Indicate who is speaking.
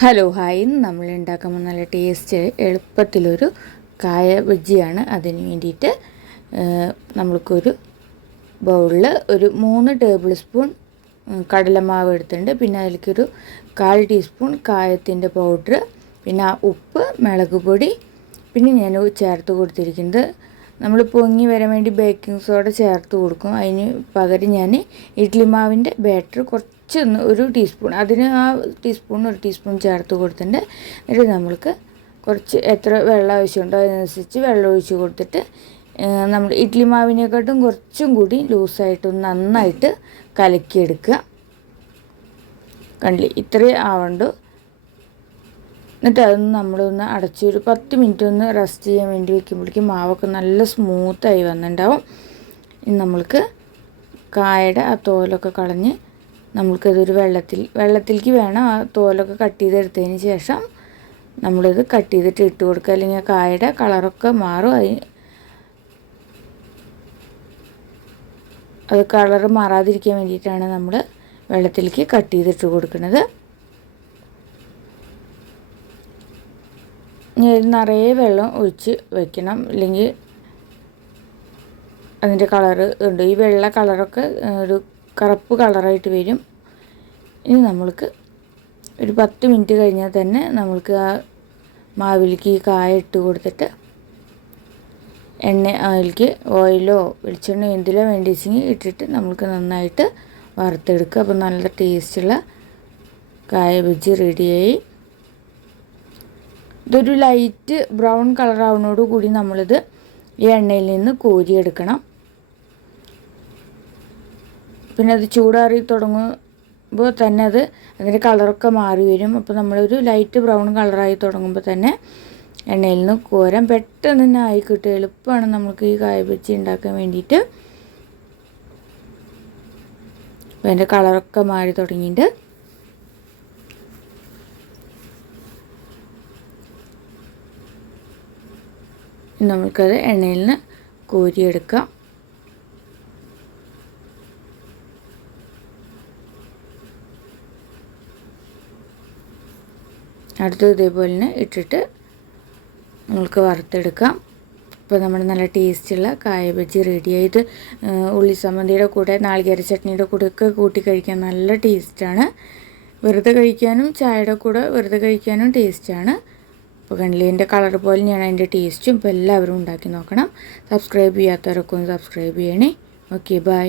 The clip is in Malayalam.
Speaker 1: Hello hi. ഇന്ന് നമ്മൾ ഉണ്ടാക്കാൻ പോകുന്ന നല്ല ടേസ്റ്റ് എളുപ്പത്തിലൊരു കായ ബജ്ജിയാണ്. അതിന് വേണ്ടിയിട്ട് നമ്മൾക്കൊരു ബൗളിൽ ഒരു മൂന്ന് ടേബിൾ സ്പൂൺ കടലമാവ് എടുത്തിട്ടുണ്ട്. പിന്നെ അതിലേക്കൊരു കാൽ ടീസ്പൂൺ കായത്തിന്റെ പൗഡർ പിന്നെ ഉപ്പ് മുളക് പൊടി പിന്നെ ഞാൻ ചേർത്ത് കൊടുത്തിരിക്കുന്നത്. നമ്മൾ പൊങ്ങി വരാൻ വേണ്ടി ബേക്കിംഗ് സോഡ ചേർത്ത് കൊടുക്കും. അതിന് പകരം ഞാൻ ഇഡ്ലി മാവിന്റെ ബാറ്റർ കുറച്ചൊന്ന് ഒരു ടീസ്പൂൺ അതിന് ആ ടീസ്പൂൺ ഒരു ടീസ്പൂൺ ചേർത്ത് കൊടുത്തിട്ടുണ്ട് എന്നിട്ട് നമ്മൾക്ക് കുറച്ച് എത്ര വെള്ളം ആവശ്യമുണ്ടോ അതിനനുസരിച്ച് വെള്ളം ഒഴിച്ച് കൊടുത്തിട്ട് നമ്മൾ ഇഡ്ലി മാവിനെക്കാട്ടും കുറച്ചും കൂടി ലൂസായിട്ട് നന്നായിട്ട് കലക്കിയെടുക്കുക. കണ്ടില്ലേ? ഇത്രയും ആവണ്ടു എന്നിട്ട് അതൊന്ന് നമ്മളൊന്ന് അടച്ച് ഒരു പത്ത് മിനിറ്റ് ഒന്ന് റെസ്റ്റ് ചെയ്യാൻ വേണ്ടി വെക്കുമ്പോഴേക്കും മാവൊക്കെ നല്ല സ്മൂത്തായി വന്നിട്ടുണ്ടാവും. ഇനി നമ്മൾക്ക് കായയുടെ ആ തോലൊക്കെ കളഞ്ഞ് നമ്മൾക്കതൊരു വെള്ളത്തിൽ വെള്ളത്തിലേക്ക് വേണം ആ തോലൊക്കെ കട്ട് ചെയ്തെടുത്തതിന് ശേഷം നമ്മളിത് കട്ട് ചെയ്തിട്ട് ഇട്ട് കൊടുക്കുക. അല്ലെങ്കിൽ കായയുടെ കളറൊക്കെ മാറും. അതിന് അത് കളർ മാറാതിരിക്കാൻ വേണ്ടിയിട്ടാണ് നമ്മൾ വെള്ളത്തിലേക്ക് കട്ട് ചെയ്തിട്ട് കൊടുക്കുന്നത്. ഇനി നിറയെ വെള്ളം ഒഴിച്ച് വെക്കണം. അല്ലെങ്കിൽ അതിന്റെ കളറ് ഉണ്ട് ഈ വെള്ള കളറൊക്കെ ഒരു കറുപ്പ് കളറായിട്ട് വരും. ഇനി നമ്മൾക്ക് ഒരു പത്ത് മിനിറ്റ് കഴിഞ്ഞാൽ തന്നെ നമ്മൾക്ക് ആ മാവിലേക്ക് ഈ കായ ഇട്ട് കൊടുത്തിട്ട് എണ്ണ അതിലേക്ക് ഓയിലോ വെളിച്ചെണ്ണയോ എന്തിലോ വേണ്ടിച്ചെങ്കിൽ ഇട്ടിട്ട് നമ്മൾക്ക് നന്നായിട്ട് വറുത്തെടുക്കുക. അപ്പോൾ നല്ല ടേസ്റ്റുള്ള കായ ബജ്ജി റെഡിയായി. ഇതൊരു ലൈറ്റ് ബ്രൗൺ കളറാവുന്നതോടുകൂടി നമ്മളിത് ഈ എണ്ണയിൽ നിന്ന് കോരിയെടുക്കണം. പിന്നെ അത് ചൂടാറി തുടങ്ങുമ്പോൾ തന്നെ അത് അതിന്റെ കളറൊക്കെ മാറി വരും. അപ്പോൾ നമ്മളൊരു ലൈറ്റ് ബ്രൗൺ കളറായി തുടങ്ങുമ്പോൾ തന്നെ എണ്ണയിൽ നിന്ന് കോരാൻ പെട്ടെന്ന് തന്നെ ആയി കിട്ടും. എളുപ്പമാണ് നമുക്ക് ഈ കായപ്പച്ചി ഉണ്ടാക്കാൻ വേണ്ടിയിട്ട്. അപ്പോൾ അതിന്റെ കളറൊക്കെ മാറി തുടങ്ങിയിട്ട്. നമുക്കത് എണ്ണയിൽ നിന്ന് കോരിയെടുക്കാം. അടുത്തത് ഇതേപോലെ തന്നെ ഇട്ടിട്ട് നമുക്ക് വറുത്തെടുക്കാം. ഇപ്പോൾ നമ്മുടെ നല്ല ടേസ്റ്റുള്ള കായ ബജ്ജി റെഡിയായി ഇത് ഉള്ളി സമ്മന്തിയുടെ കൂടെ നാളികേര ചട്നിയുടെ കൂടെ ഒക്കെ കൂട്ടി കഴിക്കാൻ നല്ല ടേസ്റ്റാണ്. വെറുതെ കഴിക്കാനും ചായയുടെ കൂടെ വെറുതെ കഴിക്കാനും ടേസ്റ്റാണ്. അപ്പോൾ കണ്ണിലേന്റെ കളർ പോലെ ഞാൻ അതിന്റെ ടേസ്റ്റും. ഇപ്പോൾ എല്ലാവരും ഉണ്ടാക്കി നോക്കണം. സബ്സ്ക്രൈബ് ചെയ്യാത്തവരൊക്കെ ഒന്ന് സബ്സ്ക്രൈബ് ചെയ്യണേ. Okay bye.